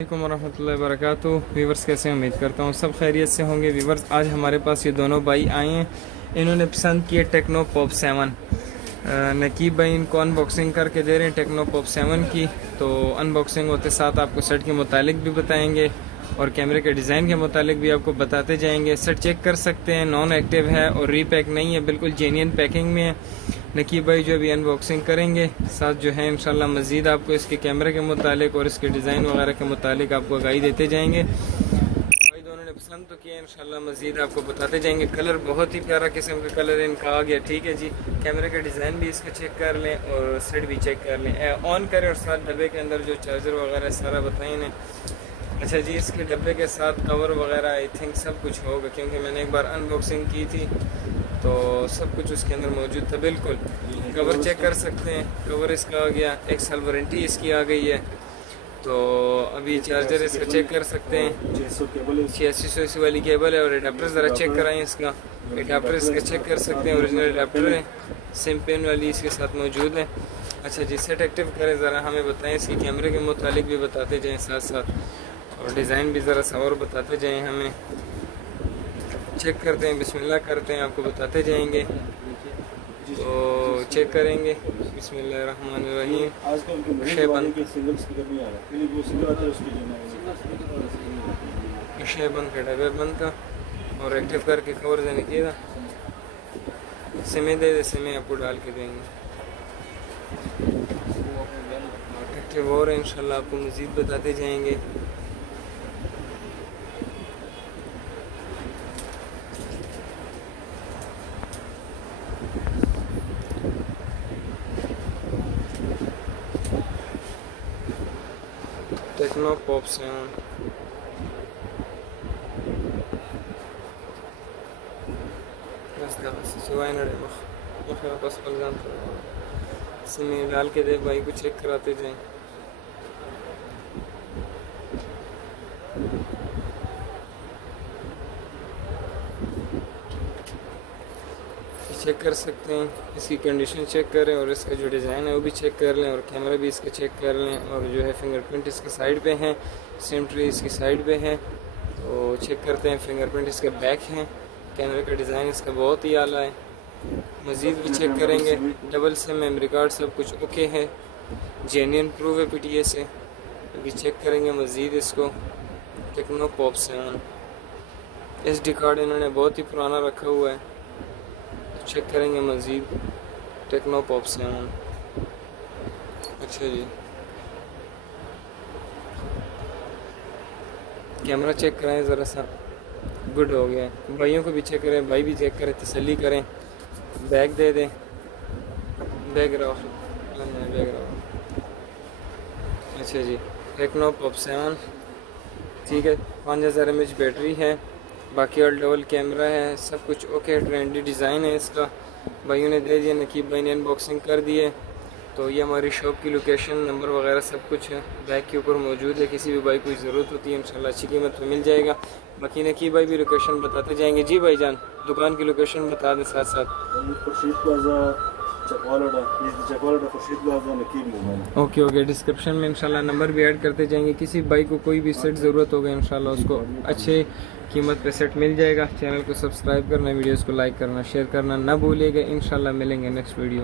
वालेकुम वरहमतुल्लाहि वबरकातुहू। व्यूवर्स कैसे, उम्मीद करता हूँ सब खैरियत से होंगे। व्यूवर्स आज हमारे पास ये दोनों भाई आए हैं, इन्होंने पसंद किए टेक्नो पॉप 7। नकीब भाई इनको अनबॉक्सिंग करके दे रहे हैं टेक्नो पॉप 7 की। तो अनबॉक्सिंग होते साथ आपको सेट के मुतालिक भी बताएंगे और कैमरे के डिज़ाइन के मुतालिक भी आपको बताते जाएंगे। सेट चेक कर सकते हैं, नॉन एक्टिव है और रीपैक नहीं है, बिल्कुल जेन्युइन पैकिंग में है। नकीब भाई जो अभी अनबॉक्सिंग करेंगे, साथ जो है इंशाल्लाह मज़ीद आपको इसके कैमरे के मुतालिक और इसके डिज़ाइन वगैरह के मुतालिक आपको आगाही देते जाएंगे। भाई दोनों ने पसंद तो किया, इंशाल्लाह मज़ीद आपको बताते जाएंगे। कलर बहुत ही प्यारा किस्म का कलर इनका आ गया, ठीक है जी। कैमरे का डिज़ाइन भी इसका चेक कर लें और सेट भी चेक कर लें, ऑन करें और साथ डब्बे के अंदर जो चार्जर वगैरह सारा बताएं इन्हें। अच्छा जी, इसके डब्बे के साथ कवर वगैरह आई थिंक सब कुछ होगा, क्योंकि मैंने एक बार अनबॉक्सिंग की थी तो सब कुछ उसके अंदर मौजूद था। बिल्कुल कवर चेक कर सकते हैं, कवर इसका आ गया, 1 साल वारंटी इसकी आ गई है। तो अभी चार्जर इसका चेक कर सकते हैं, 8600 वाली केबल है। और एडाप्टर ज़रा चेक कराएं इसका, एडाप्टर इसका चेक कर सकते हैं, ओरिजिनल एडाप्टर है, सिम पेन वाली इसके साथ मौजूद है। अच्छा जी, सेट एक्टिव करें, ज़रा हमें बताएं, इसके कैमरे के मुतालिक भी बताते जाएँ साथ साथ, और डिज़ाइन भी ज़रा सा और बताते जाएँ हमें। चेक करते हैं, बिस्मिल्लाह करते हैं, आपको बताते जाएंगे। तो चेक करेंगे, बिस्मिल्लाहिर्रहमानिर्रहीम। शेबन का डब्बे बंद था और एक्टिव करके कवर देने की था, सिमें दे दे, सिमें आपको डाल के देंगे। एक्टिव और इंशाल्लाह आपको मज़ीद बताते जाएंगे। टेक्नो पॉप 7 सिमें डाल के दे भाई को, चेक कराते जाएं। चेक कर सकते हैं, इसकी कंडीशन चेक करें और इसका जो डिज़ाइन है वो भी चेक कर लें और कैमरा भी इसका चेक कर लें। और जो है फिंगरप्रिंट इसके साइड पे हैं, सिम ट्री इसकी साइड पे है, तो चेक करते हैं। फिंगरप्रिंट इसके बैक हैं, कैमरे का डिज़ाइन इसका बहुत ही आला है। मज़ीद भी चेक करेंगे, डबल सिम मेमोरी कार्ड सब कुछ ओके है, जेन्युइन प्रूफ है PTA से। अभी चेक करेंगे मज़ीद इसको। टेक्नो पॉप 7 SD कार्ड इन्होंने बहुत ही पुराना रखा हुआ है, चेक करेंगे मज़ीद। Techno pop 7। अच्छा जी, कैमरा चेक कराएं ज़रा सा, गुड हो गया है। भाइयों को भी चेक करें, भाई भी चेक करें, तसल्ली करें। बैग दे दें, बैग रहो, बैग रहो। अच्छा जी, टेक्नो पॉप 7, ठीक है। 5000 mAh बैटरी है, बाकी और डबल कैमरा है, सब कुछ ओके। ट्रेंडी डिज़ाइन है इसका, भाइयों ने दे दिया, नकीब भाई ने अनबॉक्सिंग कर दिए। तो ये हमारी शॉप की लोकेशन, नंबर वगैरह सब कुछ है बैग के ऊपर मौजूद है। किसी भी भाई को ज़रूरत होती है इंशाल्लाह अच्छी कीमत में मिल जाएगा। बाकी नकीब भाई भी लोकेशन बताते जाएंगे। जी भाईजान, दुकान की लोकेशन बता दें साथ साथ। ओके ओके, डिस्क्रिप्शन में इंशाल्लाह नंबर भी ऐड करते जाएंगे। किसी भाई को कोई भी सेट ज़रूरत होगा इंशाल्लाह उसको अच्छे कीमत पे सेट मिल जाएगा। चैनल को सब्सक्राइब करना, वीडियोस को लाइक करना, शेयर करना ना भूलिएगा। इंशाल्लाह मिलेंगे नेक्स्ट वीडियो।